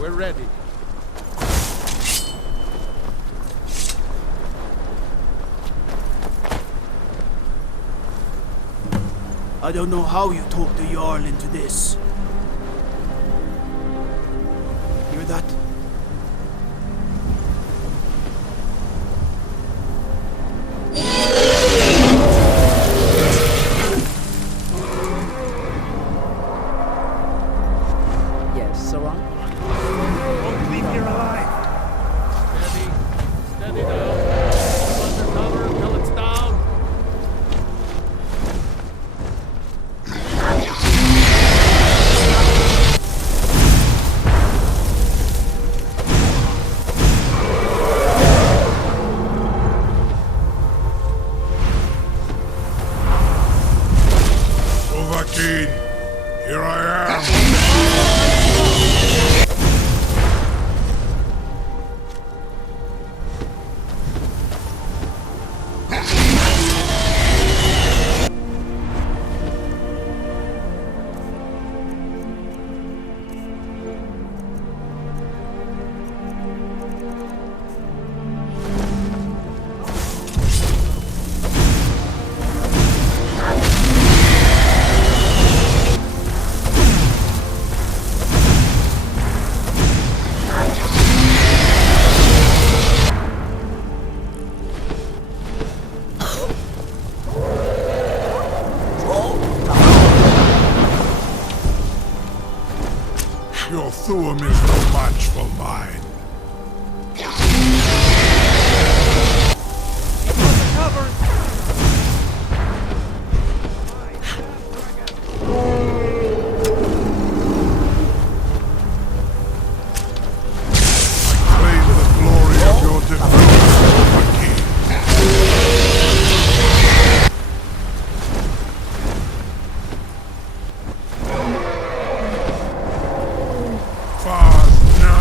We're ready. I don't know how you talked the Jarl into this. Hear that? Yes, Saran? Won't leave here alive. Steady. Steady now. Under cover until it's down. Overkeen, here I am. Your Thuum is no match for mine. Claim the glory of your defense, Overkeen. Fazna!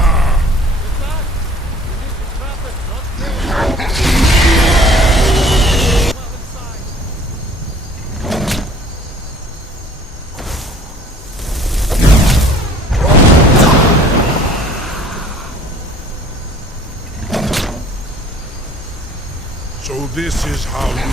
So this is how you...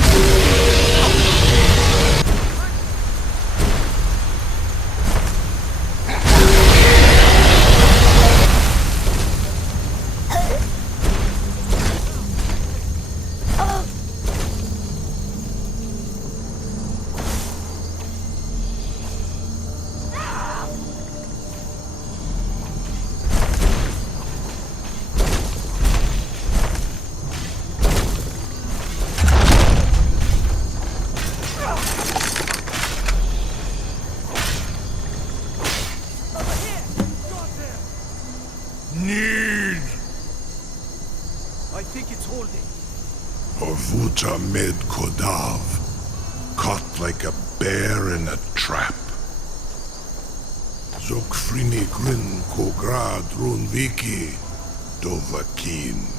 Need! I think it's holding. Orvuta med Kodav, caught like a bear in a trap. Zokfrini Grin Kograd Runviki, Dovahkiin.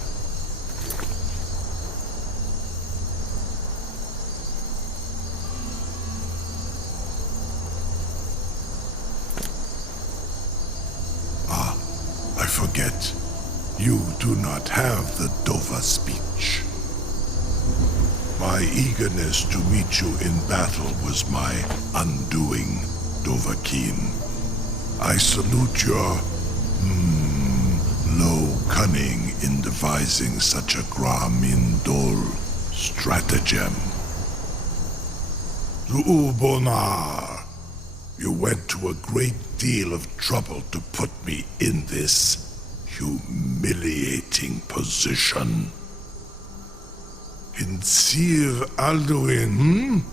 I forget. You do not have the Dova speech. My eagerness to meet you in battle was my undoing, Dovahkiin. I salute your, low cunning in devising such a Gramin Dol stratagem. Zuubonar, you went to a great deal of trouble to put me in this humiliating position. In Sir Alduin,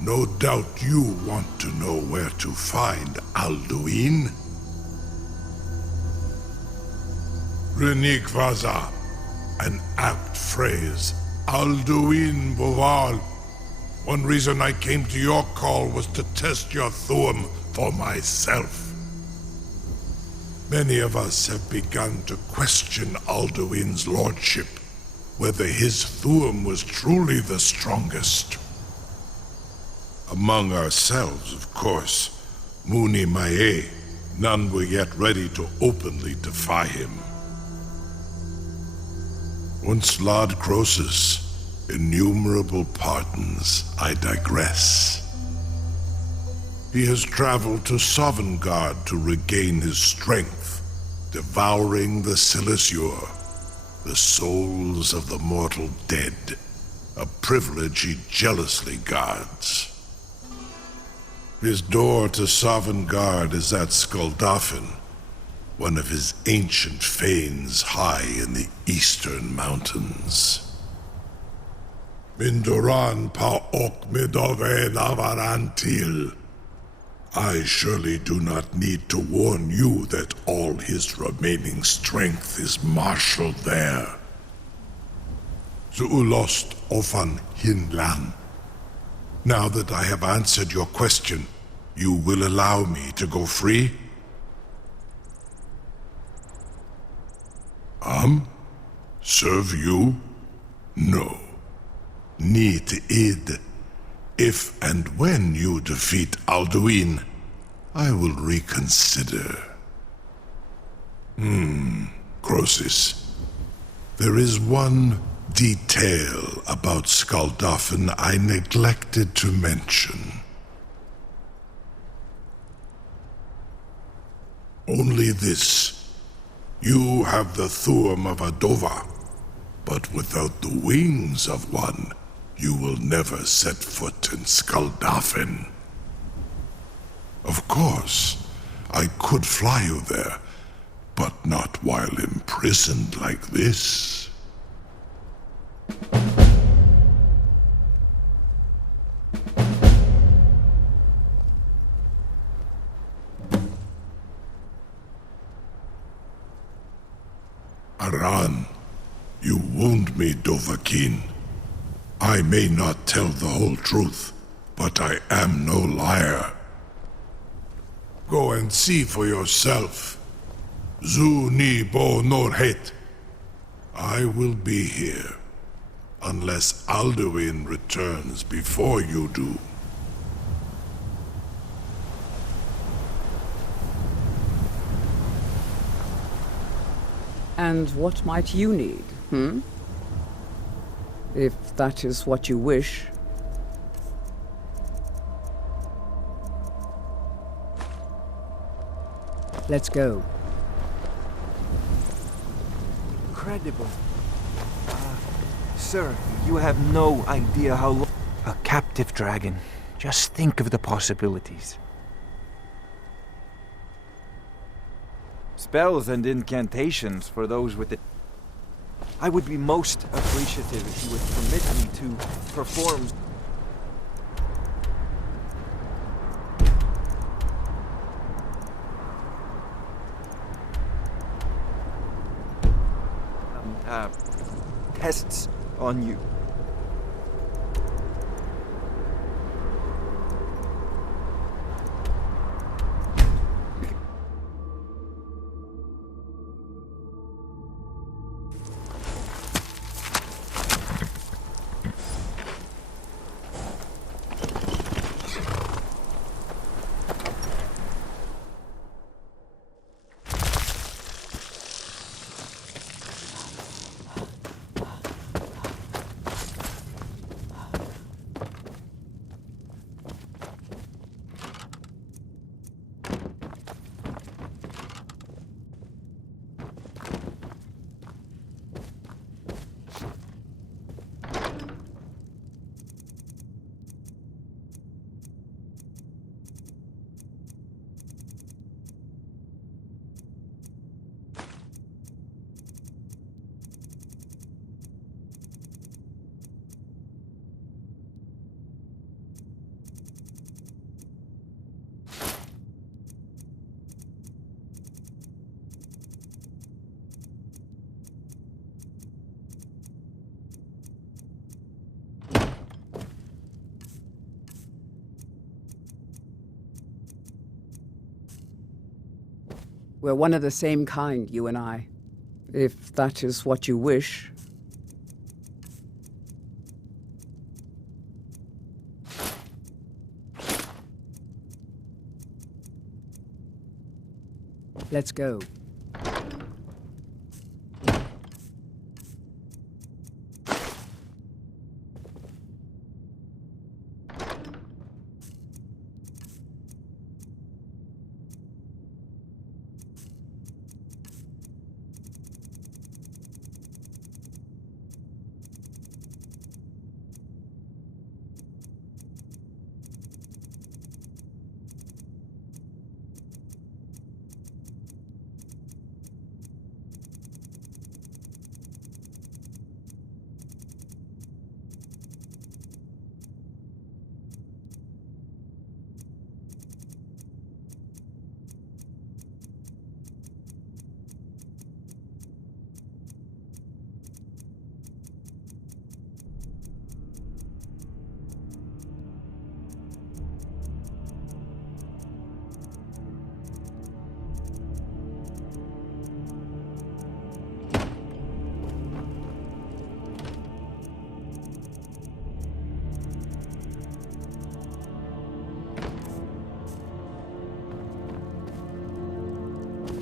No doubt you want to know where to find Alduin. Renikvaza, an apt phrase. Alduin Boval. One reason I came to your call was to test your Thuum for myself. Many of us have begun to question Alduin's lordship, whether his Thuum was truly the strongest. Among ourselves, of course, Muni Mae none were yet ready to openly defy him. Once Lord Croesus, innumerable pardons, I digress. He has traveled to Sovngarde to regain his strength, devouring the Silesure, the souls of the mortal dead, a privilege he jealously guards. His door to Sovngarde is at Skuldafn, one of his ancient fanes high in the eastern mountains. Mindoran pa ok midove navarantil. I surely do not need to warn you that all his remaining strength is marshaled there. Zuulost ofan hinlan. Now that I have answered your question, you will allow me to go free? Serve you? No. Need id. If and when you defeat Alduin, I will reconsider. Croesus. There is one detail about Skuldafn I neglected to mention. Only this. You have the Thuum of a Dova, but without the wings of one, you will never set foot in Skuldafn. Of course, I could fly you there, but not while imprisoned like this. Aran, you wound me, Dovahkiin. I may not tell the whole truth, but I am no liar. Go and see for yourself. Zu ni bo norhet. I will be here, unless Alduin returns before you do. And what might you need, If that is what you wish. Let's go. Incredible. Sir, you have no idea how long... A captive dragon. Just think of the possibilities. Spells and incantations for those with it. I would be most appreciative if you would permit me to perform... tests on you. We're one of the same kind, you and I. If that is what you wish. Let's go.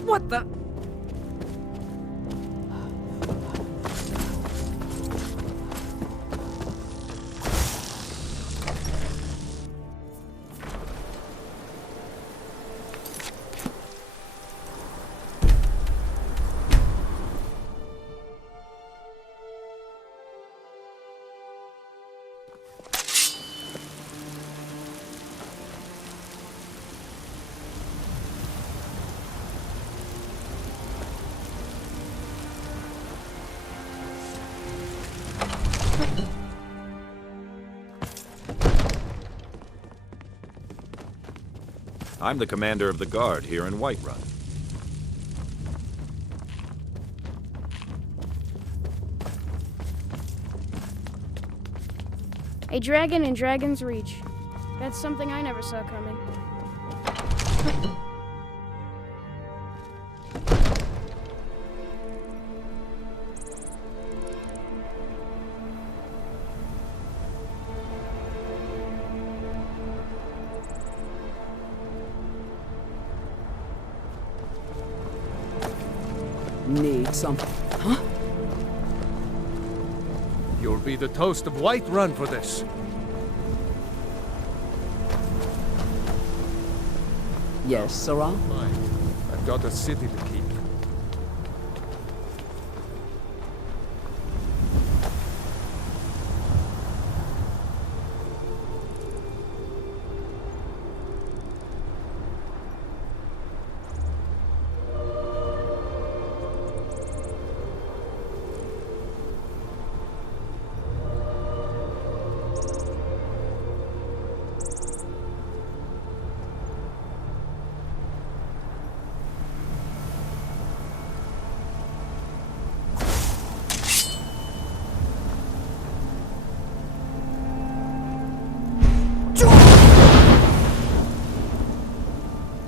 What the? I'm the commander of the guard here in Whiterun. A dragon in Dragon's Reach. That's something I never saw coming. Need something. Huh? You'll be the toast of Whiterun for this. Yes, Sarah? Fine. I've got a city to keep.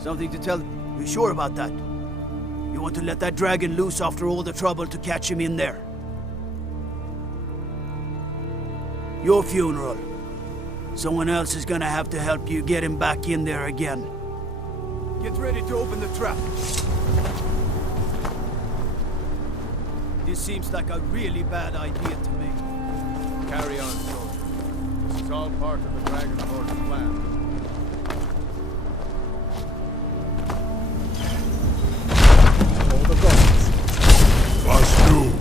Something to tell... You sure about that? You want to let that dragon loose after all the trouble to catch him in there? Your funeral. Someone else is gonna have to help you get him back in there again. Get ready to open the trap. This seems like a really bad idea to me. Carry on, soldier. This is all part of the Dragon Lord's plan. Was du?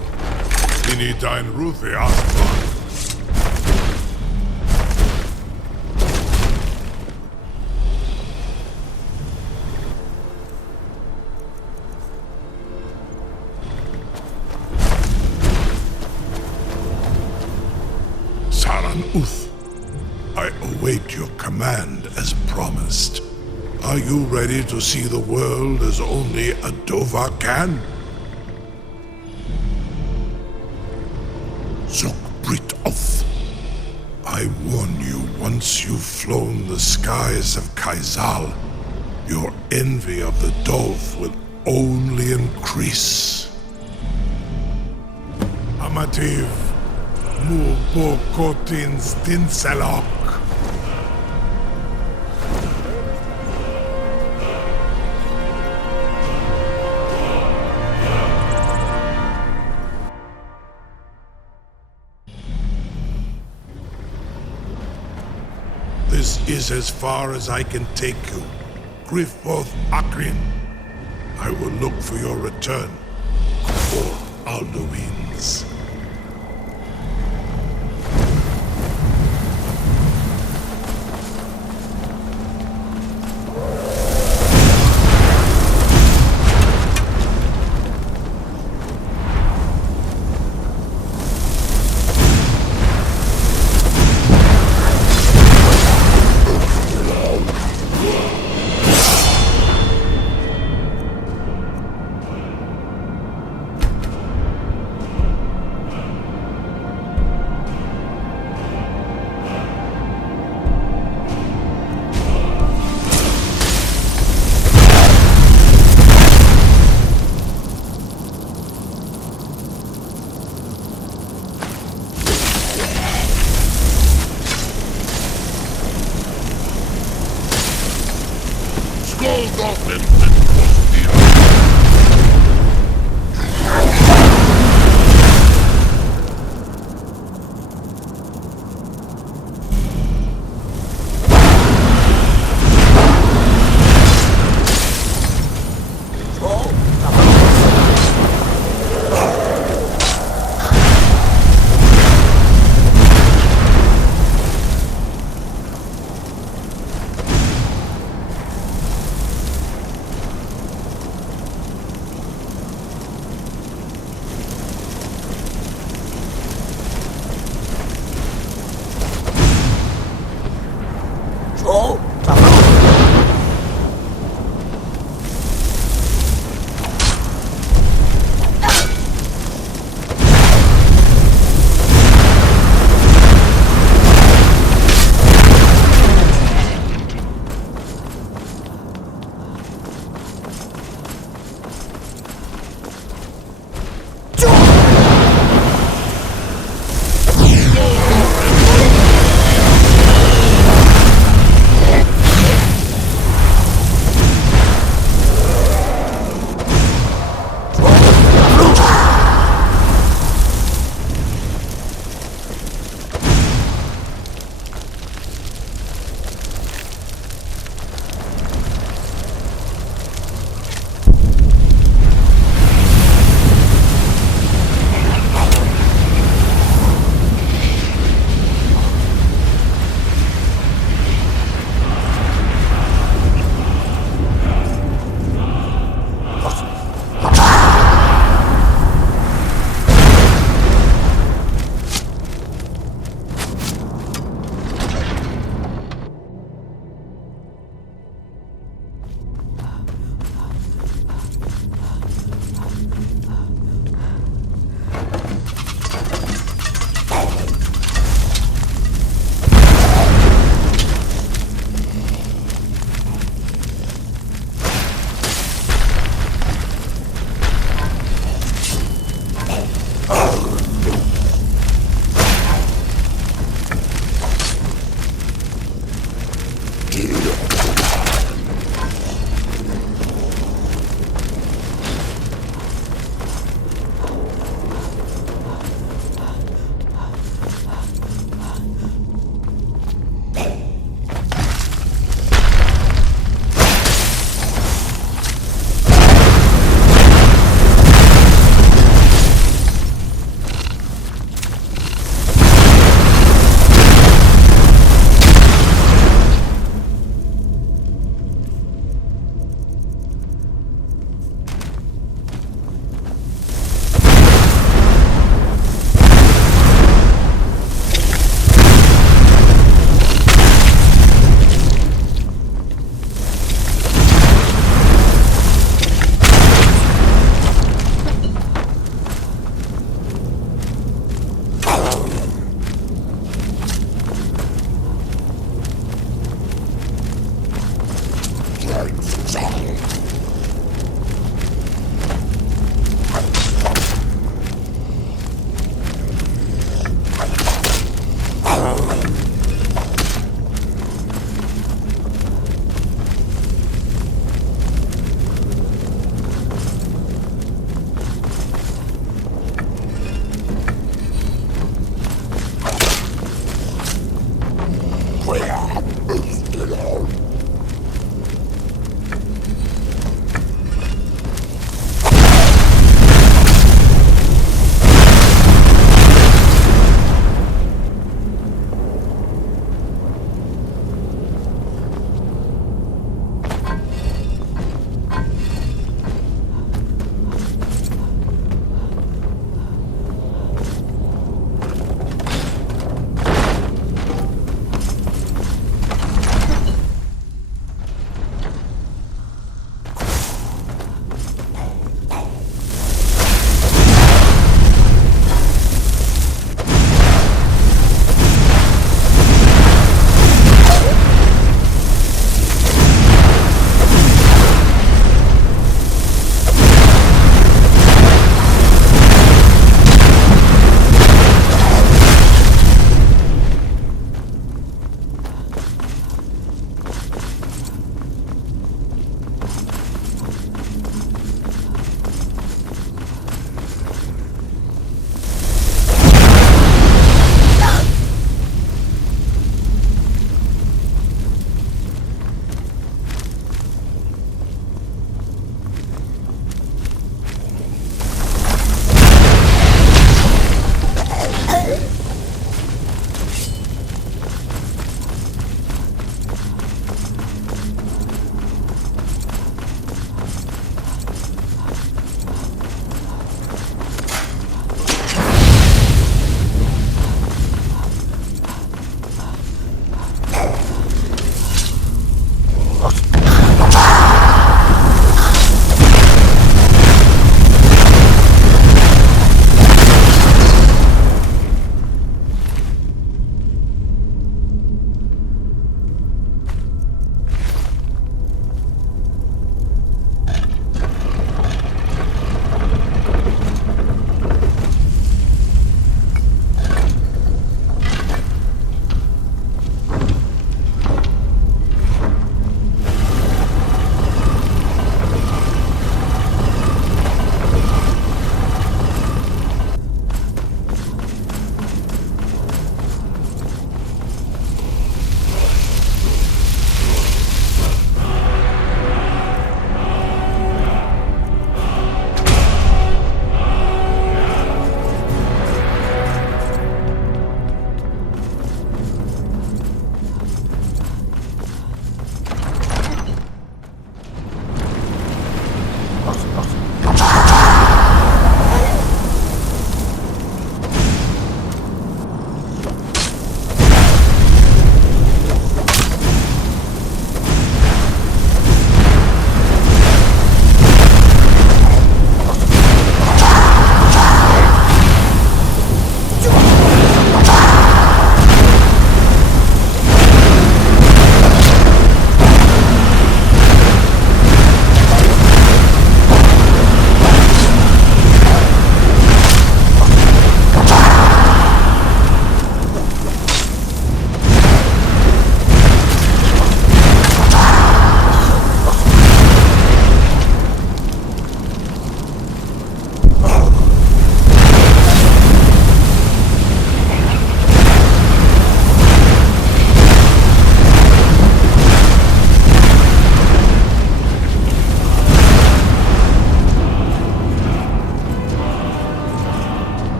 Bin ich dein Ruf erstmal? Saran Uth, I await your command as promised. Are you ready to see the world as only a Dova can? Zukbrit Oth. I warn you, once you've flown the skies of Kaizal, your envy of the Dove will only increase. Amativ Mubokotin Stinselok. is as far as I can take you. Griffboth Akrin. I will look for your return. For Alduin's.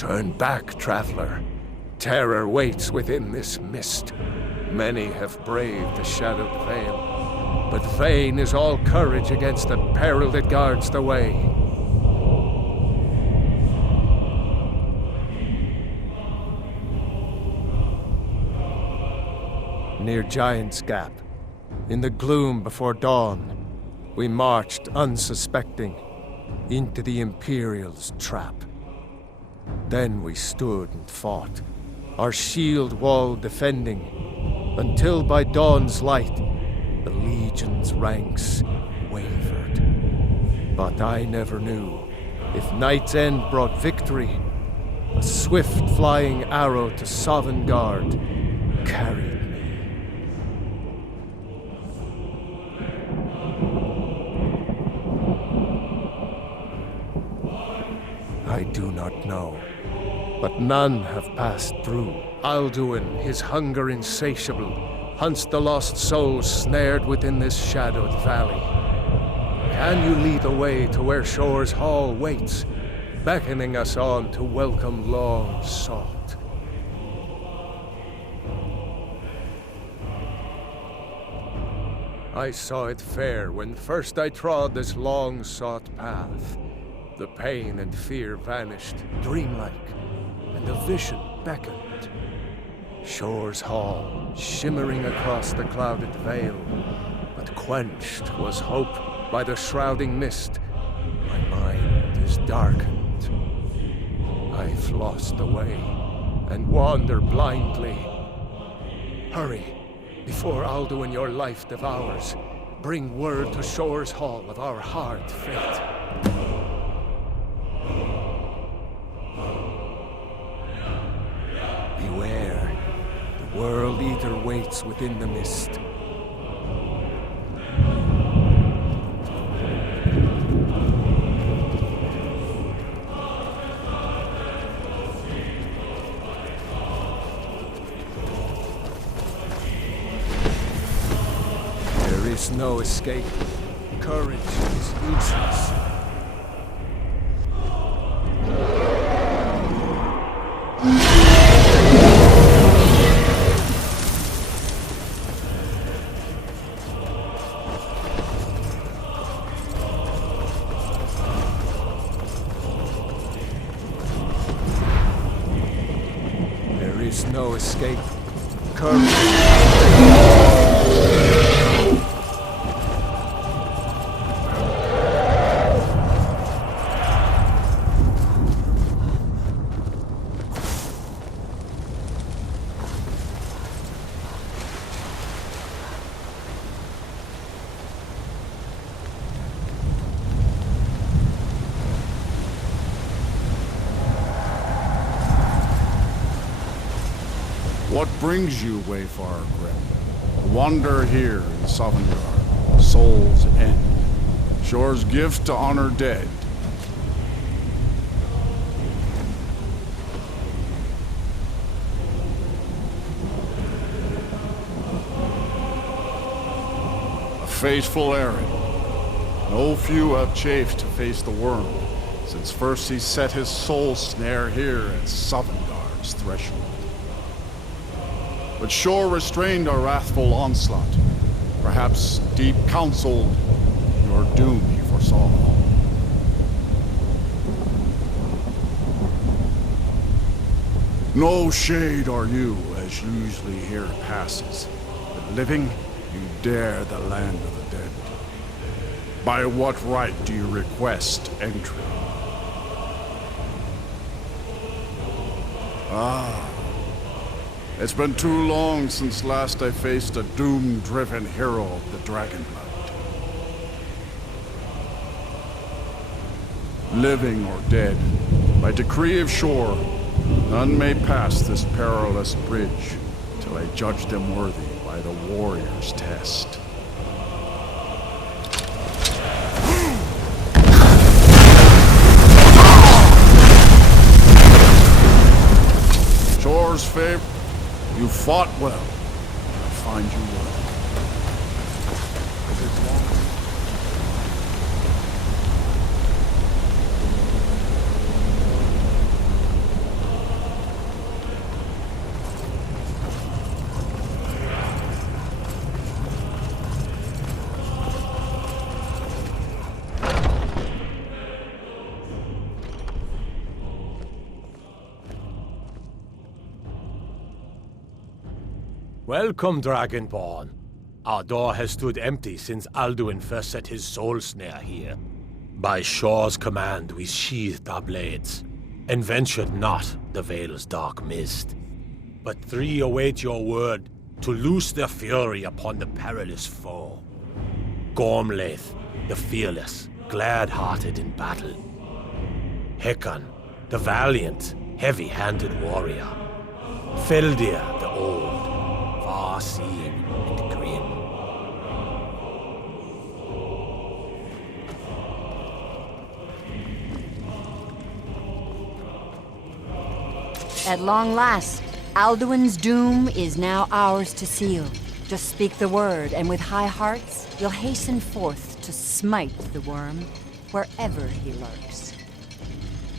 Turn back, traveler. Terror waits within this mist. Many have braved the shadowed veil, but vain is all courage against the peril that guards the way. Near Giant's Gap, in the gloom before dawn, we marched unsuspecting into the Imperial's trap. Then we stood and fought, our shield wall defending, until by dawn's light the Legion's ranks wavered. But I never knew if Night's End brought victory, a swift flying arrow to Sovngarde carried me. I do not know, but none have passed through. Alduin, his hunger insatiable, hunts the lost souls snared within this shadowed valley. Can you lead the way to where Shore's Hall waits, beckoning us on to welcome long sought? I saw it fair when first I trod this long sought path. The pain and fear vanished, dreamlike, and a vision beckoned. Shore's Hall, shimmering across the clouded veil, but quenched was hope by the shrouding mist. My mind is darkened. I've lost the way, and wander blindly. Hurry, before Alduin your life devours. Bring word to Shore's Hall of our hard fate. Beware, the World Eater waits within the mist. There is no escape. Courage is useless. There is no escape. Courage. What brings you, Wayfarer Grim? Wander here in Sovngarde, Soul's End. Shore's gift to honor dead. A fateful errand. No few have chafed to face the worm, since first he set his soul snare here at Sovngarde's threshold. But Shore restrained our wrathful onslaught. Perhaps deep counseled your doom he foresaw. No shade are you, as usually here passes. But living, you dare the land of the dead. By what right do you request entry? It's been too long since last I faced a doom-driven hero of the Dragonblood. Living or dead, by decree of Shore, none may pass this perilous bridge till I judge them worthy by the warrior's test. Shore's favor. You fought well. I find you worthy. Welcome, Dragonborn. Our door has stood empty since Alduin first set his soul snare here. By Shaw's command, we sheathed our blades, and ventured not the Vale's dark mist. But three await your word to loose their fury upon the perilous foe. Gormlaith, the fearless, glad-hearted in battle. Hekon, the valiant, heavy-handed warrior. Feldir, the old, far-seeing and grim. At long last, Alduin's doom is now ours to seal. Just speak the word, and with high hearts, you'll hasten forth to smite the worm wherever he lurks.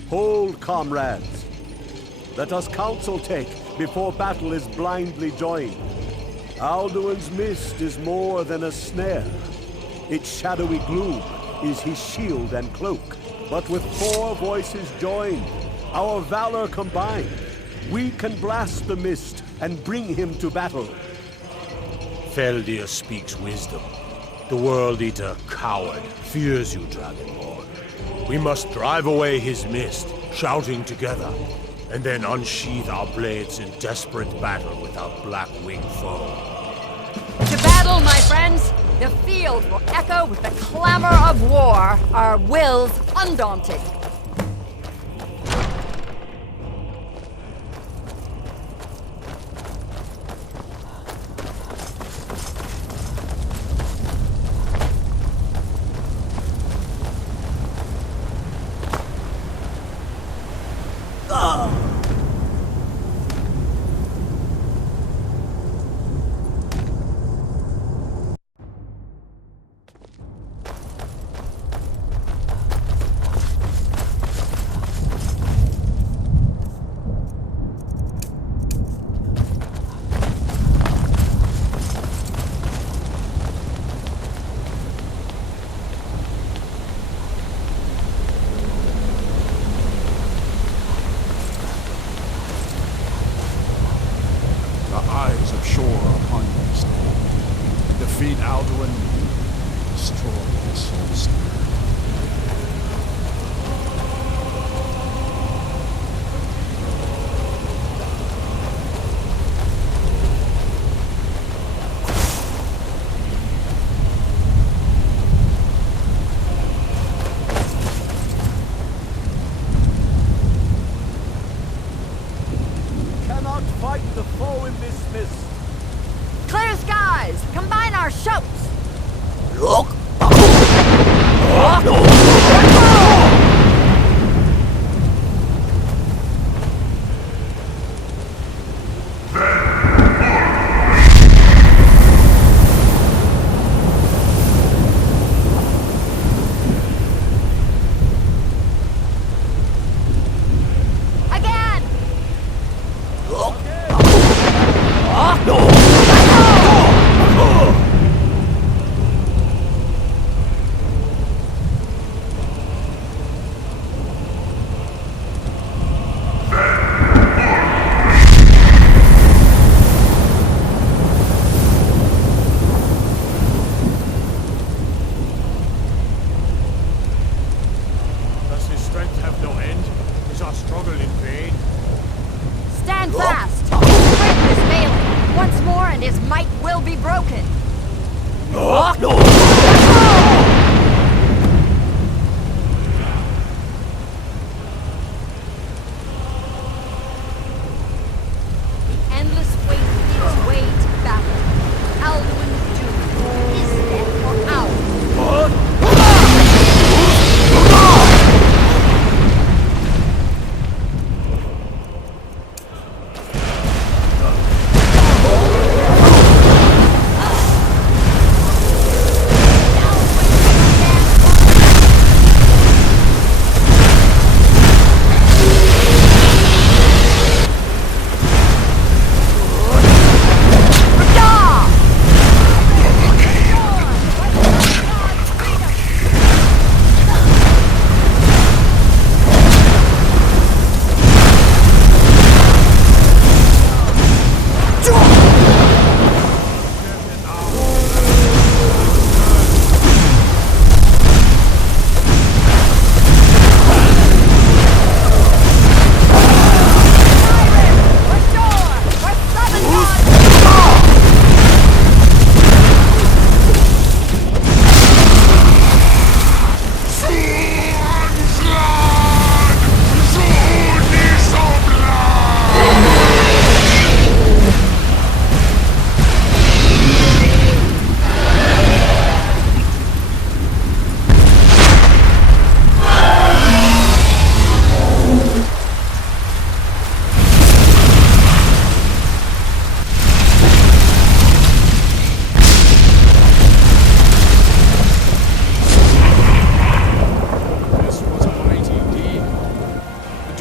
Hold, comrades. Let us counsel take before battle is blindly joined. Alduin's mist is more than a snare. Its shadowy gloom is his shield and cloak. But with 4 voices joined, our valor combined, we can blast the mist and bring him to battle. Feldir speaks wisdom. The World Eater, coward, fears you, Dragonborn. We must drive away his mist, shouting together, and then unsheath our blades in desperate battle with our black-winged foe. To battle, my friends! The field will echo with the clamor of war, our wills undaunted. Defeat Alduin, destroy his soul snare. Cannot fight the foe in this mist. Clear skies! Combine our shouts! Look! Again! Does his strength have no end? Is our struggle in vain? Stand fast! Strength is failing. Once more and his might will be broken. The endless wait gives way to battle. Alduin's doom is death or ours.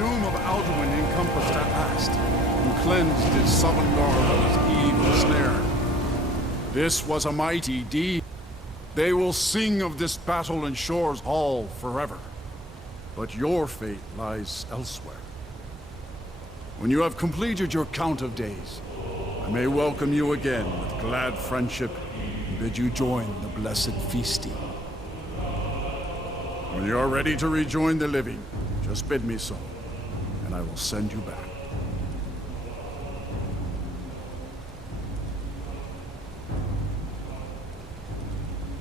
doom of Alduin encompassed at last, and cleansed its Sovngarde of its evil snare. This was a mighty deed. They will sing of this battle in Shore's Hall forever. But your fate lies elsewhere. When you have completed your count of days, I may welcome you again with glad friendship and bid you join the blessed feasting. When you are ready to rejoin the living, just bid me so, and I will send you back.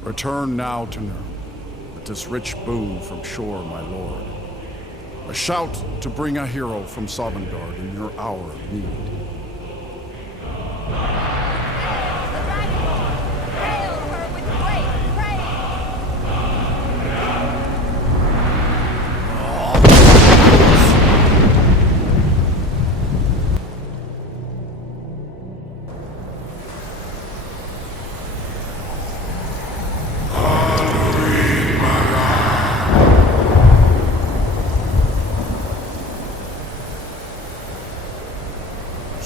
Return now to Nurn, with this rich boon from Shore, my lord. A shout to bring a hero from Sovngarde in your hour of need.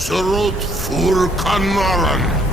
Surut fur Kanaran.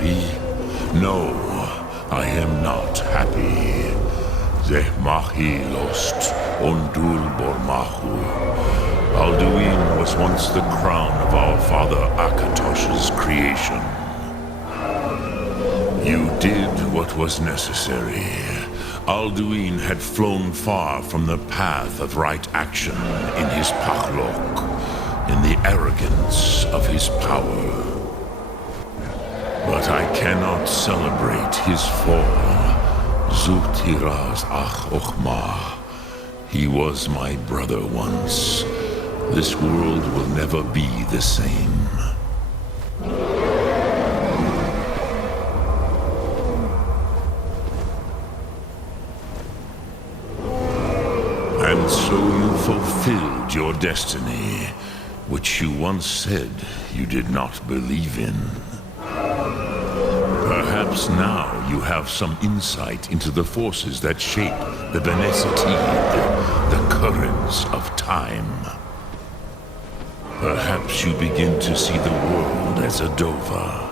Happy? No, I am not happy. Zeh mahi lost, ondul bormahu. Alduin was once the crown of our father Akatosh's creation. You did what was necessary. Alduin had flown far from the path of right action in his pachlok, in the arrogance of his power. But I cannot celebrate his fall. Zutiraz ach ochma. He was my brother once. This world will never be the same. And so you fulfilled your destiny, which you once said you did not believe in. Perhaps now you have some insight into the forces that shape the Benesitid, the currents of time. Perhaps you begin to see the world as a Dova.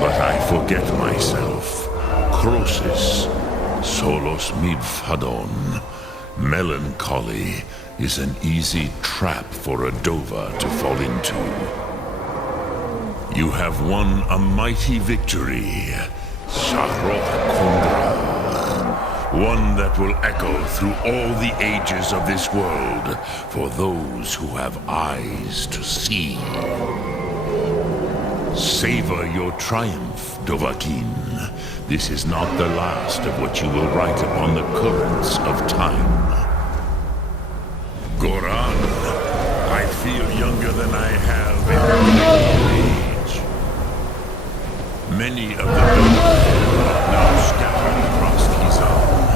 But I forget myself. Crosis, solos midfadon. Melancholy is an easy trap for a Dova to fall into. You have won a mighty victory, Shahroch Kundrach, one that will echo through all the ages of this world for those who have eyes to see. Savor your triumph, Dovahkiin. This is not the last of what you will write upon the currents of time. Goran, I feel younger than I have in many of the Dova are now scattered across Kizan.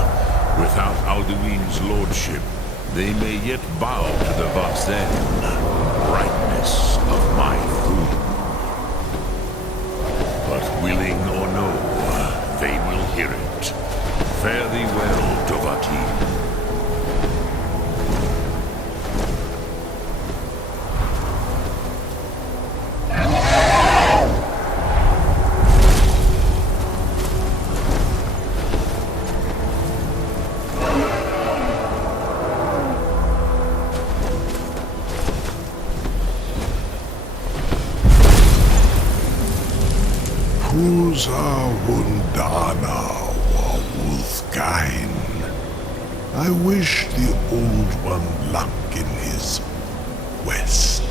Without Alduin's lordship, they may yet bow to the Vasen, brightness of my Thum. But willing or no, they will hear it. Fare thee well, Dovahkiin. Kuza Wundana Wawuthkain. I wish the Old One luck in his quest.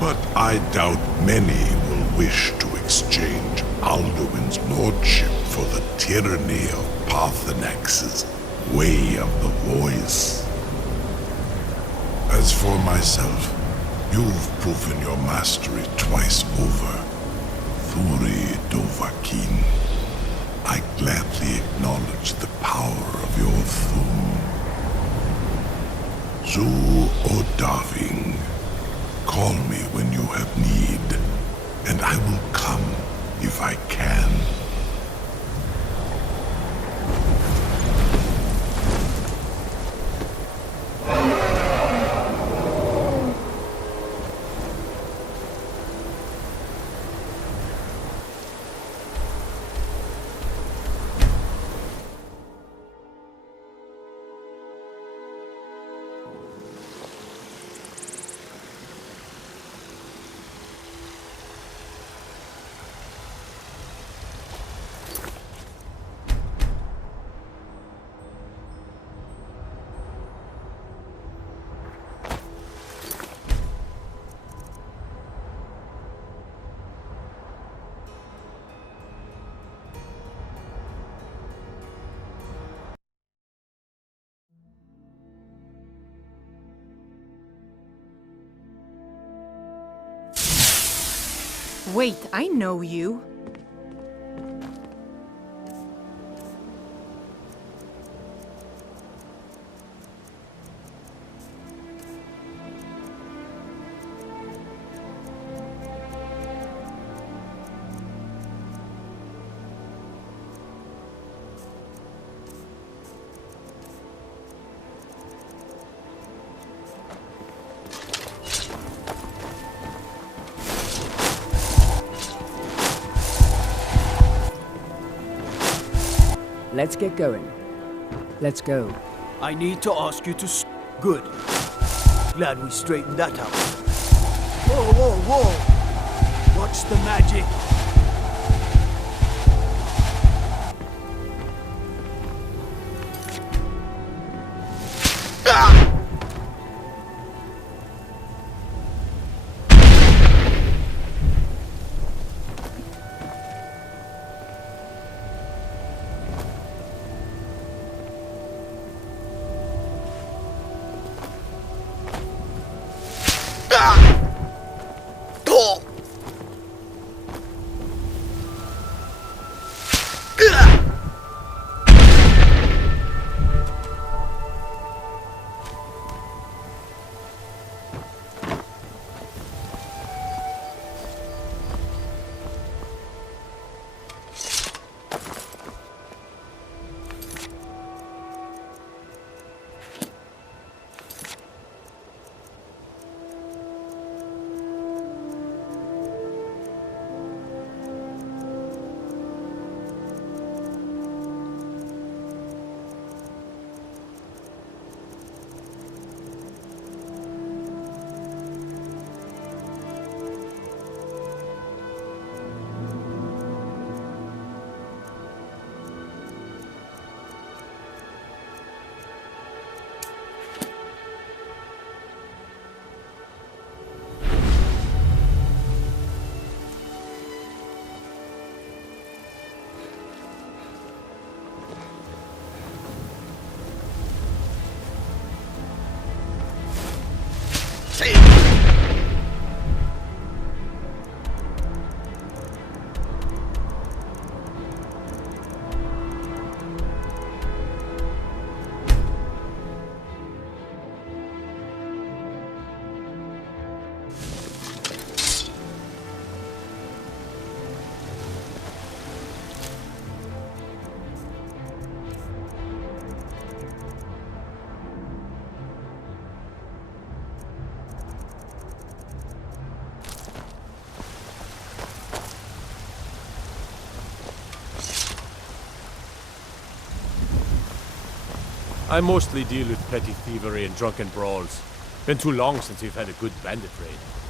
But I doubt many will wish to exchange Alduin's lordship for the tyranny of Paarthurnax's way of the voice. As for myself, you've proven your mastery twice over. Thuri Dovahkiin, I gladly acknowledge the power of your Thum. Zu Odaving, call me when you have need, and I will come if I can. Wait, I know you. Let's get going. Let's go. I need to ask you to Good. Glad we straightened that out. Whoa, whoa, whoa! Watch the magic. I mostly deal with petty thievery and drunken brawls. Been too long since we've had a good bandit raid.